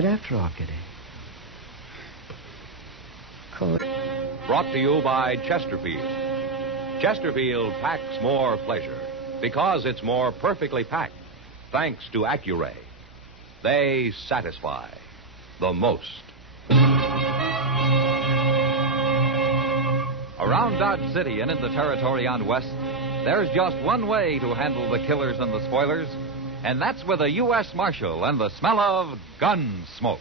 right after all, Kitty. Cool. Brought to you by Chesterfield. Chesterfield packs more pleasure because it's more perfectly packed, thanks to Accuray. They satisfy the most. Around Dodge City and in the territory on West, there's just one way to handle the killers and the spoilers, and that's with a U.S. Marshal and the smell of Gunsmoke.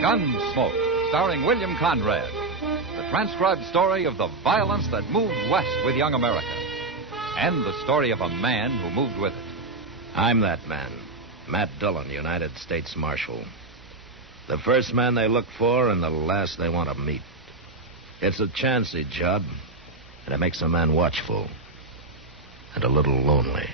Gunsmoke, starring William Conrad. The transcribed story of the violence that moved west with young America. And the story of a man who moved with it. I'm that man, Matt Dillon, United States Marshal. The first man they look for and the last they want to meet. It's a chancy job, and it makes a man watchful and a little lonely.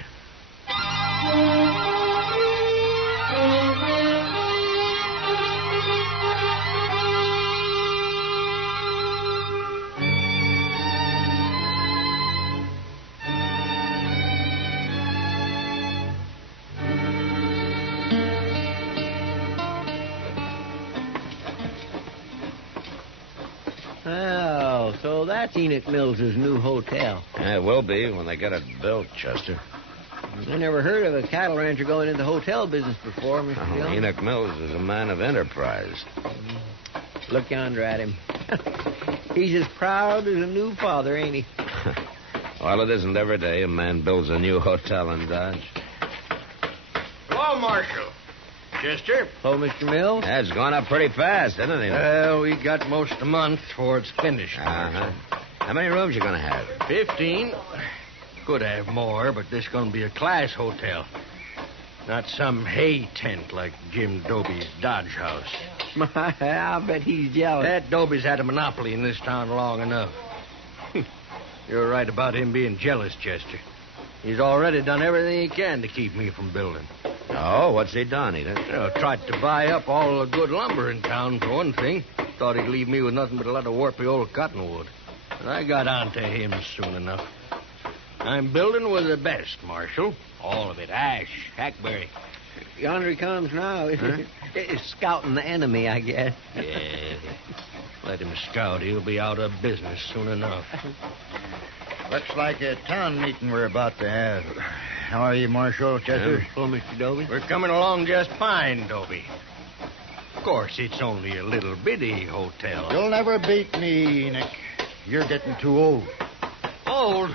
Oh, so that's Enoch Mills' new hotel. Yeah, it will be when they get it built, Chester. I never heard of a cattle rancher going into hotel business before, Mr. Dillon. Enoch Mills is a man of enterprise. Look yonder at him. He's as proud as a new father, ain't he? Well, it isn't every day a man builds a new hotel in Dodge. Hello, Marshal. Chester? Hello, Mr. Mills. Yeah, it's gone up pretty fast, isn't it? Well, we got most a month before it's finished. Uh-huh. How many rooms you going to have? 15. Could have more, but this is going to be a class hotel. Not some hay tent like Jim Doby's Dodge house. I'll bet he's jealous. That Doby's had a monopoly in this town long enough. You're right about him being jealous, Chester. He's already done everything he can to keep me from building. Oh, what's he done, Edith? Tried to buy up all the good lumber in town, for one thing. Thought he'd leave me with nothing but a lot of warpy old cottonwood. But I got on to him soon enough. I'm building with the best, Marshal. All of it. Ash, hackberry. Yonder he comes now. Huh? He's scouting the enemy, I guess. Yeah. Let him scout. He'll be out of business soon enough. Looks like a town meeting we're about to have. How are you, Marshal Chester? Hello, Mr. Doby. We're coming along just fine, Doby. Of course, it's only a little bitty hotel. You'll never beat me, Enoch. You're getting too old. Old?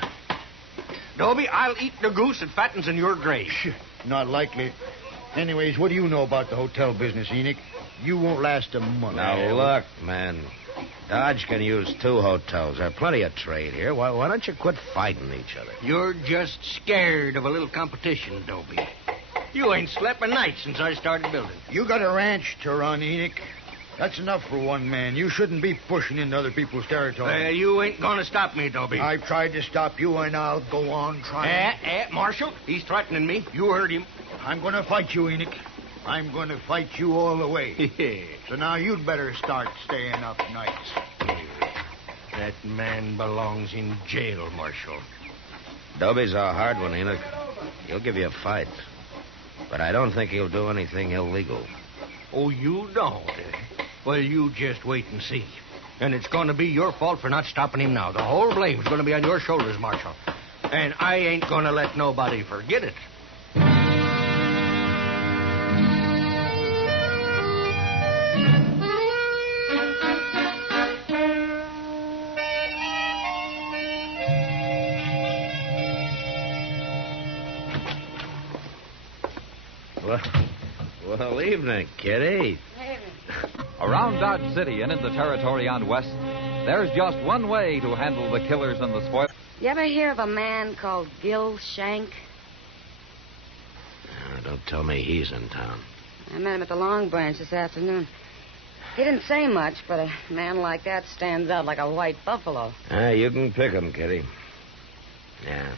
Doby, I'll eat the goose that fattens in your grave. Not likely. Anyways, what do you know about the hotel business, Enoch? You won't last a month. Now, look, man. Dodge can use 2 hotels. There's plenty of trade here. Why don't you quit fighting each other? You're just scared of a little competition, Doby. You ain't slept a night since I started building. You got a ranch to run, Enoch. That's enough for one man. You shouldn't be pushing into other people's territory. You ain't gonna stop me, Doby. I've tried to stop you, and I'll go on trying. Marshal, he's threatening me. You heard him. I'm going to fight you, Enoch. I'm going to fight you all the way. So now you'd better start staying up nights. That man belongs in jail, Marshal. Doby's a hard one, Enoch. He'll give you a fight. But I don't think he'll do anything illegal. Oh, you don't? Well, you just wait and see. And it's going to be your fault for not stopping him now. The whole blame's going to be on your shoulders, Marshal. And I ain't going to let nobody forget it. Well, evening, Kitty. Around Dodge City and in the territory on West, there's just one way to handle the killers and the spoilers. You ever hear of a man called Gil Shank? Don't tell me he's in town. I met him at the Long Branch this afternoon. He didn't say much, but a man like that stands out like a white buffalo. You can pick him, Kitty. Yeah,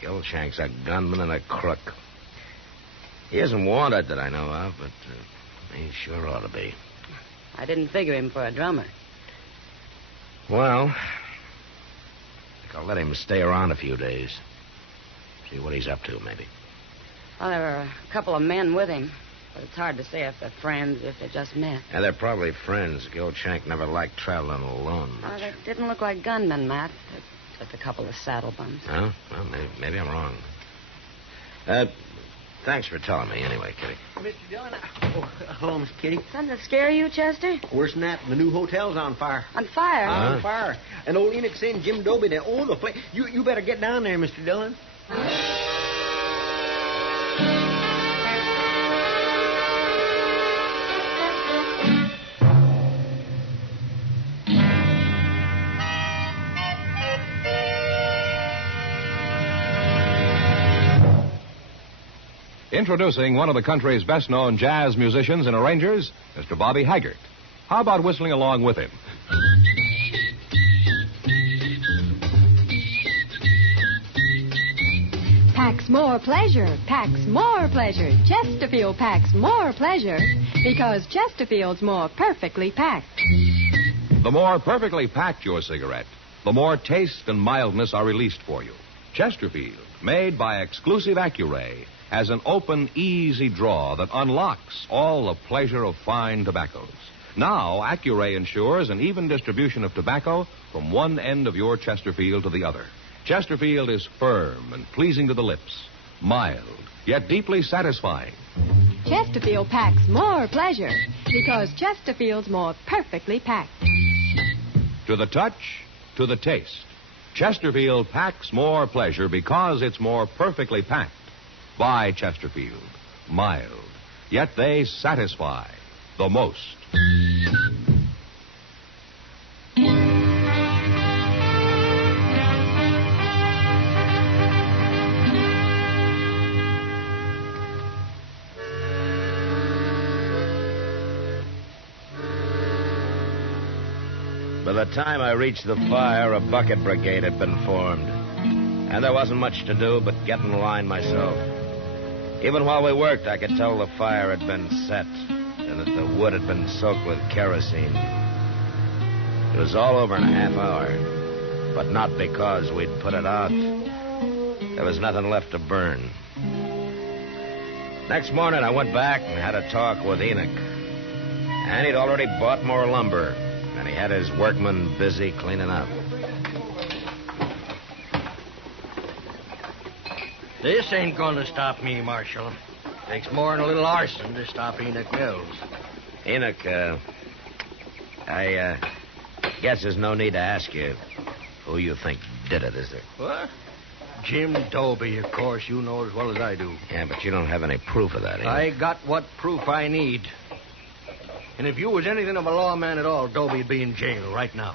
Gil Shank's a gunman and a crook. He isn't wanted that I know of, but he sure ought to be. I didn't figure him for a drummer. Well, I think I'll let him stay around a few days. See what he's up to, maybe. Well, there were a couple of men with him, but it's hard to say if they're friends or if they just met. Yeah, they're probably friends. The old Shank never liked traveling alone much. Well, they didn't look like gunmen, Matt. They're just a couple of saddle bums. Oh, well, maybe I'm wrong. Thanks for telling me anyway, Kitty. Mr. Dillon, hello, Miss Kitty. Something that scare you, Chester? Worse than that, the new hotel's on fire. On fire? On fire. And old Enoch saying Jim Dobie there. Oh, the place. You better get down there, Mr. Dillon. Introducing one of the country's best-known jazz musicians and arrangers, Mr. Bobby Haggart. How about whistling along with him? Packs more pleasure, packs more pleasure. Chesterfield packs more pleasure because Chesterfield's more perfectly packed. The more perfectly packed your cigarette, the more taste and mildness are released for you. Chesterfield, made by exclusive Accuray, has an open, easy draw that unlocks all the pleasure of fine tobaccos. Now, Accuray ensures an even distribution of tobacco from one end of your Chesterfield to the other. Chesterfield is firm and pleasing to the lips, mild, yet deeply satisfying. Chesterfield packs more pleasure because Chesterfield's more perfectly packed. To the touch, to the taste, Chesterfield packs more pleasure because it's more perfectly packed. By Chesterfield, mild, yet they satisfy the most. By the time I reached the fire, a bucket brigade had been formed. And there wasn't much to do but get in line myself. Even while we worked, I could tell the fire had been set and that the wood had been soaked with kerosene. It was all over in a half hour, but not because we'd put it out. There was nothing left to burn. Next morning, I went back and had a talk with Enoch. And he'd already bought more lumber, and he had his workmen busy cleaning up. This ain't gonna stop me, Marshal. Takes more than a little arson to stop Enoch Mills. Enoch, I guess there's no need to ask you who you think did it, is there? What? Jim Dobie, of course. You know as well as I do. Yeah, but you don't have any proof of that, Enoch. I got what proof I need. And if you was anything of a lawman at all, Dobie'd be in jail right now.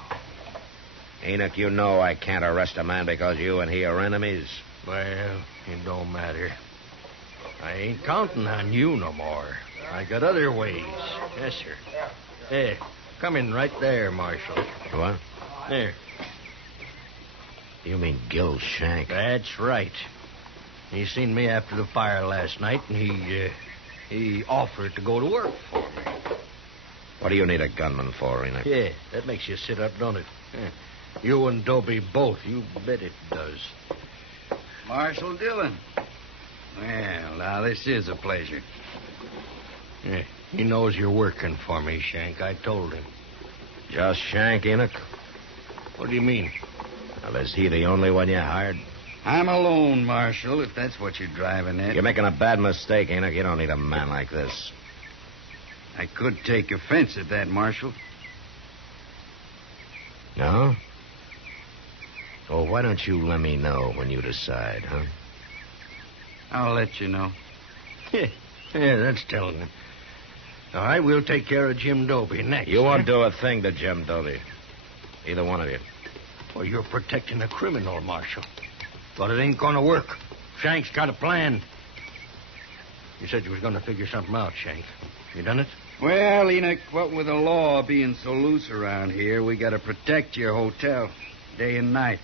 Enoch, you know I can't arrest a man because you and he are enemies. Well, it don't matter. I ain't counting on you no more. I got other ways. Yes, sir. Hey, come in right there, Marshal. What? There. You mean Gil Shank? That's right. He seen me after the fire last night, and he offered to go to work for me. What do you need a gunman for, Enoch? Yeah, that makes you sit up, don't it? Yeah. You and Dobie both. You bet it does. Marshal Dillon. Well, now, this is a pleasure. Yeah, he knows you're working for me, Shank. I told him. Just Shank, Enoch? What do you mean? Well, is he the only one you hired? I'm alone, Marshal, if that's what you're driving at. You're making a bad mistake, Enoch. You don't need a man like this. I could take offense at that, Marshal. No? Well, why don't you let me know when you decide, huh? I'll let you know. Yeah, that's telling him. All right, we'll take care of Jim Dobie next. You won't do a thing to Jim Dobie. Either one of you. Well, you're protecting a criminal, Marshal. But it ain't gonna work. Shank's got a plan. You said you was gonna figure something out, Shank. You done it? Well, Enoch, what with the law being so loose around here, we gotta protect your hotel day and night.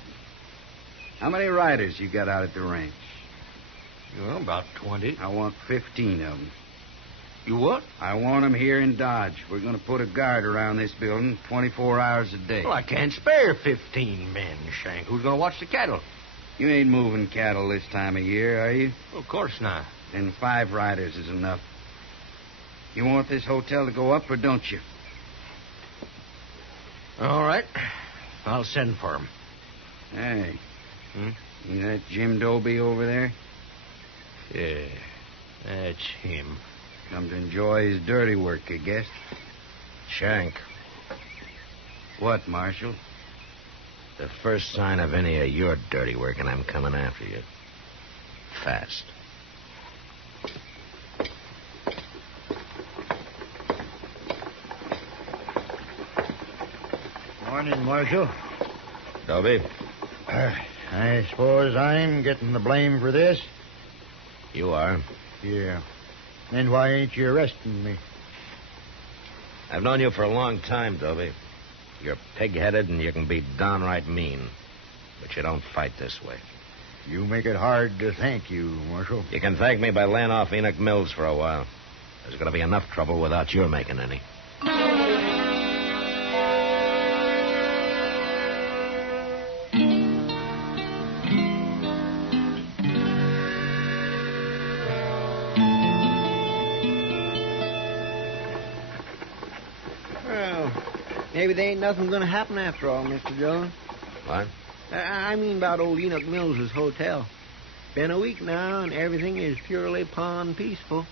How many riders you got out at the ranch? Well, about 20. I want 15 of them. You what? I want them here in Dodge. We're going to put a guard around this building 24 hours a day. Well, I can't spare 15 men, Shank. Who's going to watch the cattle? You ain't moving cattle this time of year, are you? Well, of course not. Then 5 riders is enough. You want this hotel to go up, or don't you? All right. I'll send for him. Hey. You that Jim Doby over there? Yeah, that's him. Come to enjoy his dirty work, I guess. Shank, What, Marshal? the first sign of any of your dirty work, and I'm coming after you. Fast. Morning, Marshal. Doby, I suppose I'm getting the blame for this? you are. Yeah. Then why ain't you arresting me? I've known you for a long time, Doby. You're pig-headed and you can be downright mean. But you don't fight this way. You make it hard to thank you, Marshal. You can thank me by laying off Enoch Mills for a while. There's going to be enough trouble without your making any. Well, maybe there ain't nothing going to happen after all, Mr. Dillon. What? I mean about old Enoch Mills's hotel. Been a week now, and everything is purely pond peaceful.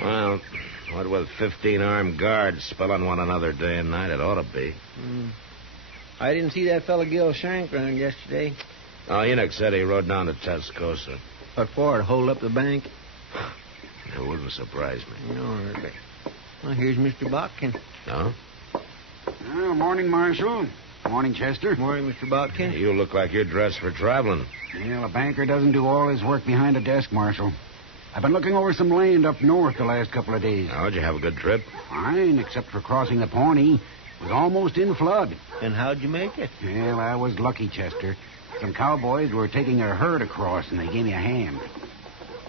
Well, what with 15 armed guards spilling one another day and night, it ought to be. I didn't see that fella Gil Shank around yesterday. Oh, Enoch said he rode down to Tascosa. What for? To hold up the bank? It wouldn't surprise me. No, hardly. Well, here's Mr. Botkin. No? Well, morning, Marshal. Morning, Chester. Morning, Mr. Botkin. You look like you're dressed for traveling. Well, a banker doesn't do all his work behind a desk, Marshal. I've been looking over some land up north the last couple of days. Oh, did you have a good trip? Fine, except for crossing the Pawnee. It was almost in flood. And how'd you make it? Well, I was lucky, Chester. Some cowboys were taking a herd across, and they gave me a hand.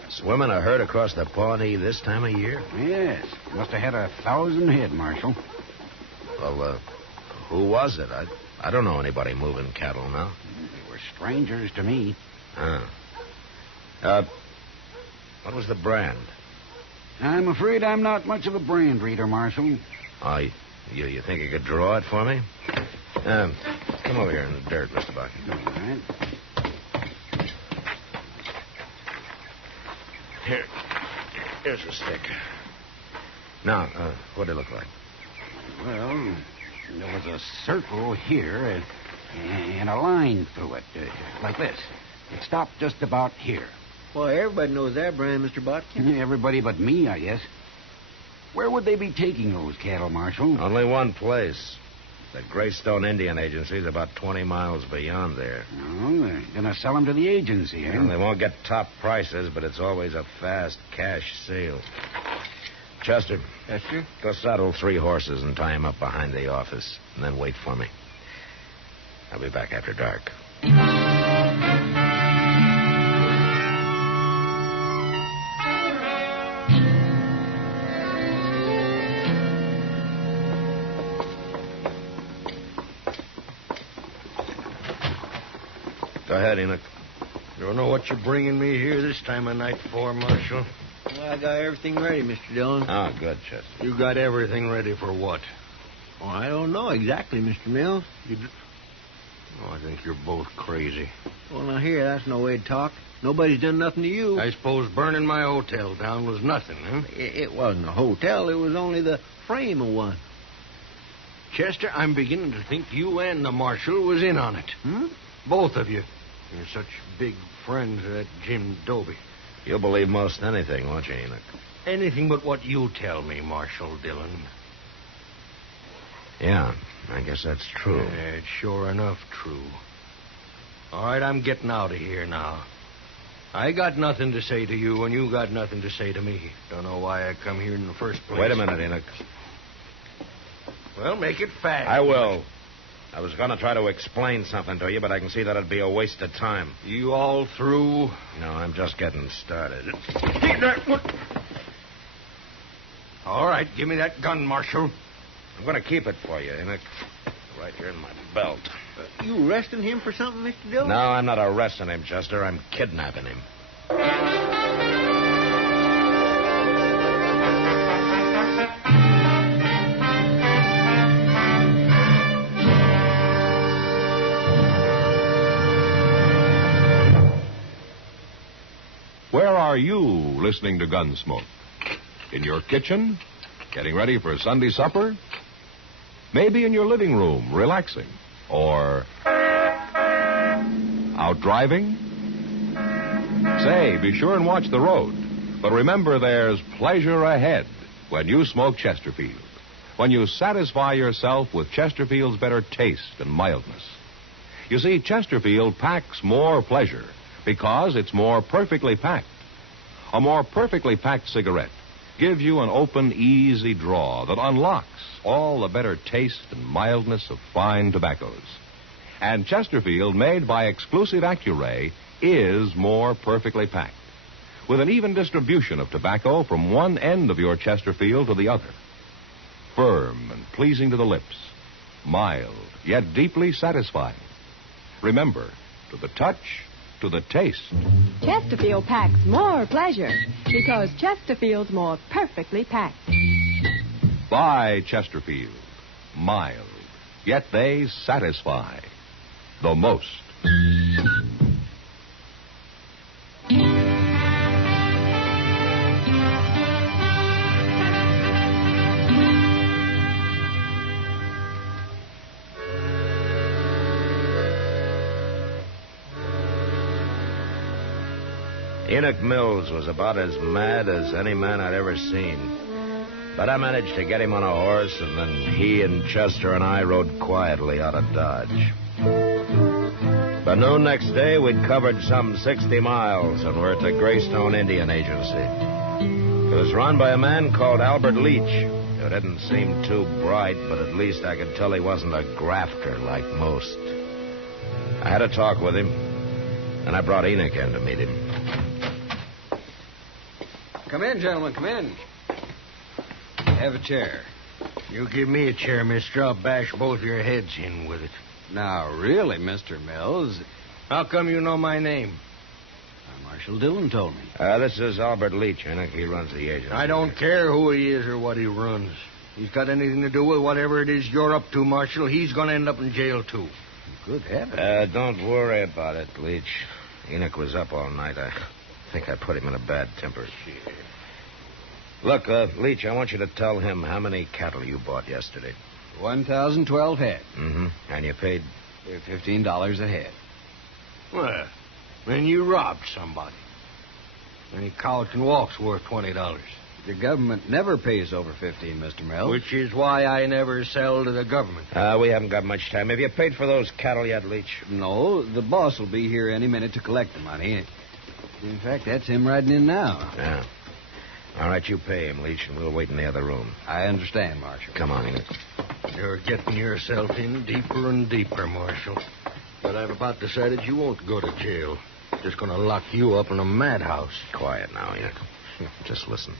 Swimming a herd across the Pawnee this time of year? Yes, must have had 1,000 head, Marshal. Well, who was it? I don't know anybody moving cattle now. They were strangers to me. What was the brand? I'm afraid I'm not much of a brand reader, Marshal. Oh, you think you could draw it for me? Come over here in the dirt, Mr. Bucky. All right. Here's a stick. Now, what'd it look like? Well, there was a circle here and a line through it, like this. It stopped just about here. Well, everybody knows that brand, Mr. Botkin. Everybody but me, I guess. Where would they be taking those cattle, Marshal? Only one place. The Greystone Indian Agency is about 20 miles beyond there. Oh, they're going to sell them to the agency, eh? Well, they won't get top prices, but it's always a fast cash sale. Chester. Yes, sir? Go saddle 3 horses and tie them up behind the office, and then wait for me. I'll be back after dark. Go ahead, Enoch. Don't know what you're bringing me here this time of night for, Marshal. Well, I got everything ready, Mr. Dillon. Oh, good, Chester. You got everything ready for what? Oh, I don't know exactly, Mr. Mills. Oh, I think you're both crazy. Well, now, here, that's no way to talk. Nobody's done nothing to you. I suppose burning my hotel down was nothing, huh? It wasn't a hotel. It was only the frame of one. Chester, I'm beginning to think you and the Marshal was in on it. Both of you. You're such big friends of that Jim Doby. You'll believe most anything, won't you, Enoch? Anything but what you tell me, Marshal Dillon. Yeah, I guess that's true. Yeah, it's sure enough true. All right, I'm getting out of here now. I got nothing to say to you, and you got nothing to say to me. Don't know why I come here in the first place. Wait a minute, Enoch. Well, make it fast. I will. I was going to try to explain something to you, but I can see that it'd be a waste of time. You all through? No, I'm just getting started. All right, give me that gun, Marshal. I'm going to keep it for you, Enoch. Right here in my belt. You arresting him for something, Mr. Dillon? No, I'm not arresting him, Chester. I'm kidnapping him. Where are you listening to Gunsmoke? In your kitchen? Getting ready for Sunday supper? Maybe in your living room, relaxing? Or out driving? Say, be sure and watch the road. But remember, there's pleasure ahead when you smoke Chesterfield. When you satisfy yourself with Chesterfield's better taste and mildness. You see, Chesterfield packs more pleasure because it's more perfectly packed. A more perfectly packed cigarette gives you an open, easy draw that unlocks all the better taste and mildness of fine tobaccos. And Chesterfield, made by exclusive Accuray, is more perfectly packed, with an even distribution of tobacco from one end of your Chesterfield to the other. Firm and pleasing to the lips, mild, yet deeply satisfying. Remember, to the touch, to the taste. Chesterfield packs more pleasure because Chesterfield's more perfectly packed. Buy Chesterfield. Mild, yet they satisfy the most. Enoch Mills was about as mad as any man I'd ever seen. But I managed to get him on a horse, and then he and Chester and I rode quietly out of Dodge. By noon next day, we'd covered some 60 miles and were at the Greystone Indian Agency. It was run by a man called Albert Leach, who didn't seem too bright, but at least I could tell he wasn't a grafter like most. I had a talk with him, and I brought Enoch in to meet him. Come in, gentlemen, come in. Have a chair. You give me a chair, mister. I'll bash both your heads in with it. Now, really, Mr. Mills. How come you know my name? Marshal Dillon told me. This is Albert Leach, Enoch. He runs the agency. I don't care who he is or what he runs. He's got anything to do with whatever it is you're up to, Marshal. He's going to end up in jail, too. Good heavens. Don't worry about it, Leach. Enoch was up all night. I think I put him in a bad temper. Look, Leach, I want you to tell him how many cattle you bought yesterday. 1,012 head. Mm-hmm. And you paid? $15 a head. Well, then you robbed somebody. Any cow that can walk's worth $20. The government never pays over 15, Mr. Mills. Which is why I never sell to the government. We haven't got much time. Have you paid for those cattle yet, Leach? No, the boss will be here any minute to collect the money. In fact, that's him riding in now. Yeah. All right, you pay him, Leach, and we'll wait in the other room. I understand, Marshal. Come on, Enoch. You're getting yourself in deeper and deeper, Marshal. But I've about decided you won't go to jail. Just going to lock you up in a madhouse. Quiet now, Enoch. Just listen.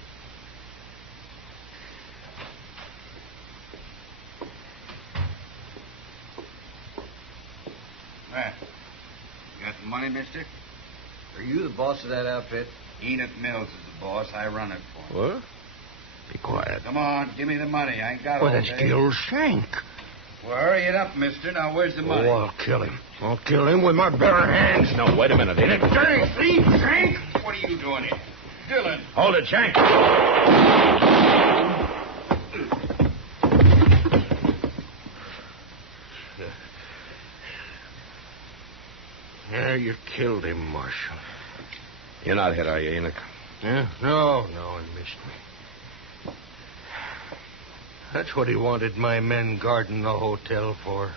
Well, you got the money, mister? Are you the boss of that outfit? Enoch Mills is the boss. I run it for him. What? Be quiet. Come on, give me the money. I ain't got Well, all that's day. killed Shank. Well, hurry it up, mister. Now, where's the money? Oh, I'll kill him. I'll kill him with my bare hands. No, wait a minute, Enoch. Dirty thief, Shank! What are you doing here? Dillon. Hold it, Shank. Yeah, you killed him, Marshal. You're not hit, are you, Enoch? Yeah? No, he missed me. That's what he wanted my men guarding the hotel for.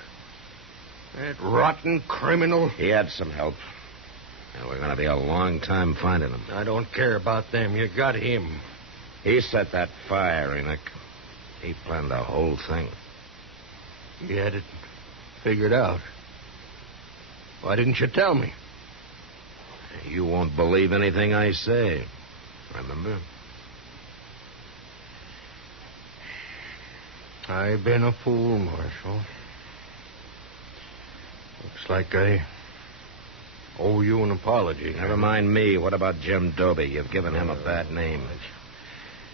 That rotten criminal. He had some help. And we're going to be a long time finding him. I don't care about them. You got him. He set that fire, Enoch. He planned the whole thing. He had it figured out. Why didn't you tell me? You won't believe anything I say. Remember? I've been a fool, Marshal. Looks like I owe you an apology. Never mind me. What about Jim Doby? You've given him a bad name.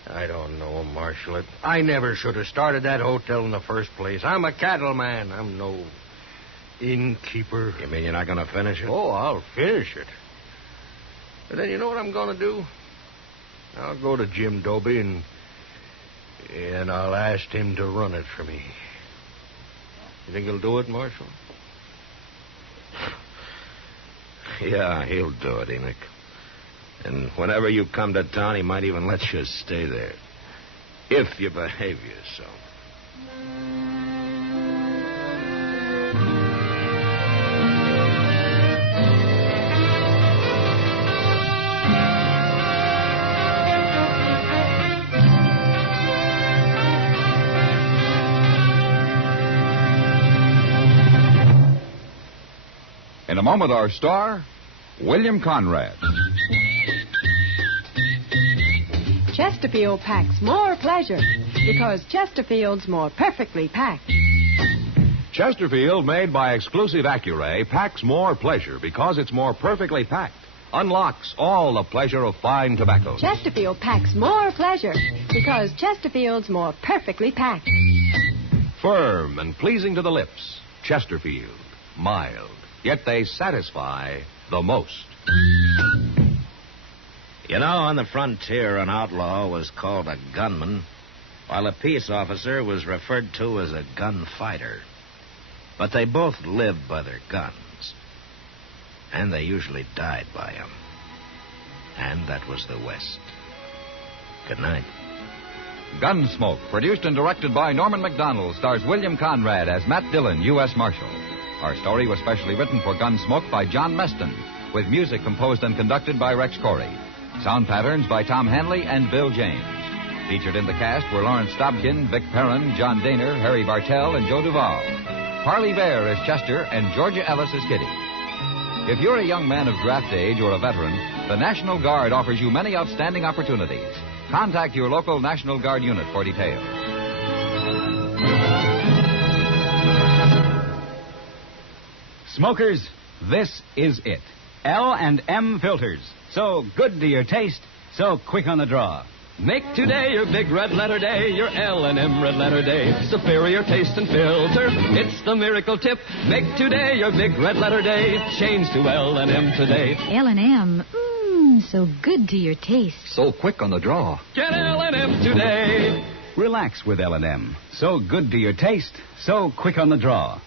I don't know, Marshal. I never should have started that hotel in the first place. I'm a cattleman. I'm no innkeeper. You mean you're not going to finish it? Oh, I'll finish it. But then you know what I'm going to do? I'll go to Jim Doby and I'll ask him to run it for me. You think he'll do it, Marshal? Yeah, he'll do it, Enoch. And whenever you come to town, he might even let you stay there. If you behave yourself. In a moment, our star, William Conrad. Chesterfield packs more pleasure because Chesterfield's more perfectly packed. Chesterfield, made by exclusive Accuray, packs more pleasure because it's more perfectly packed. Unlocks all the pleasure of fine tobacco. Chesterfield packs more pleasure because Chesterfield's more perfectly packed. Firm and pleasing to the lips. Chesterfield. Mild. Yet they satisfy the most. You know, on the frontier, an outlaw was called a gunman, while a peace officer was referred to as a gunfighter. But they both lived by their guns, and they usually died by them. And that was the West. Good night. Gunsmoke, produced and directed by Norman Macdonnell, stars William Conrad as Matt Dillon, U.S. Marshal. Our story was specially written for Gunsmoke by John Meston, with music composed and conducted by Rex Corey. Sound patterns by Tom Hanley and Bill James. Featured in the cast were Lawrence Stobkin, Vic Perrin, John Daner, Harry Bartell, and Joe Duvall. Parley Bear as Chester, and Georgia Ellis as Kitty. If you're a young man of draft age or a veteran, the National Guard offers you many outstanding opportunities. Contact your local National Guard unit for details. Smokers, this is it. L&M filters. So good to your taste, so quick on the draw. Make today your big red letter day, your L&M red letter day. Superior taste and filter, it's the miracle tip. Make today your big red letter day. Change to L&M today. L&M, so good to your taste. So quick on the draw. Get L&M today. Relax with L&M. So good to your taste, so quick on the draw.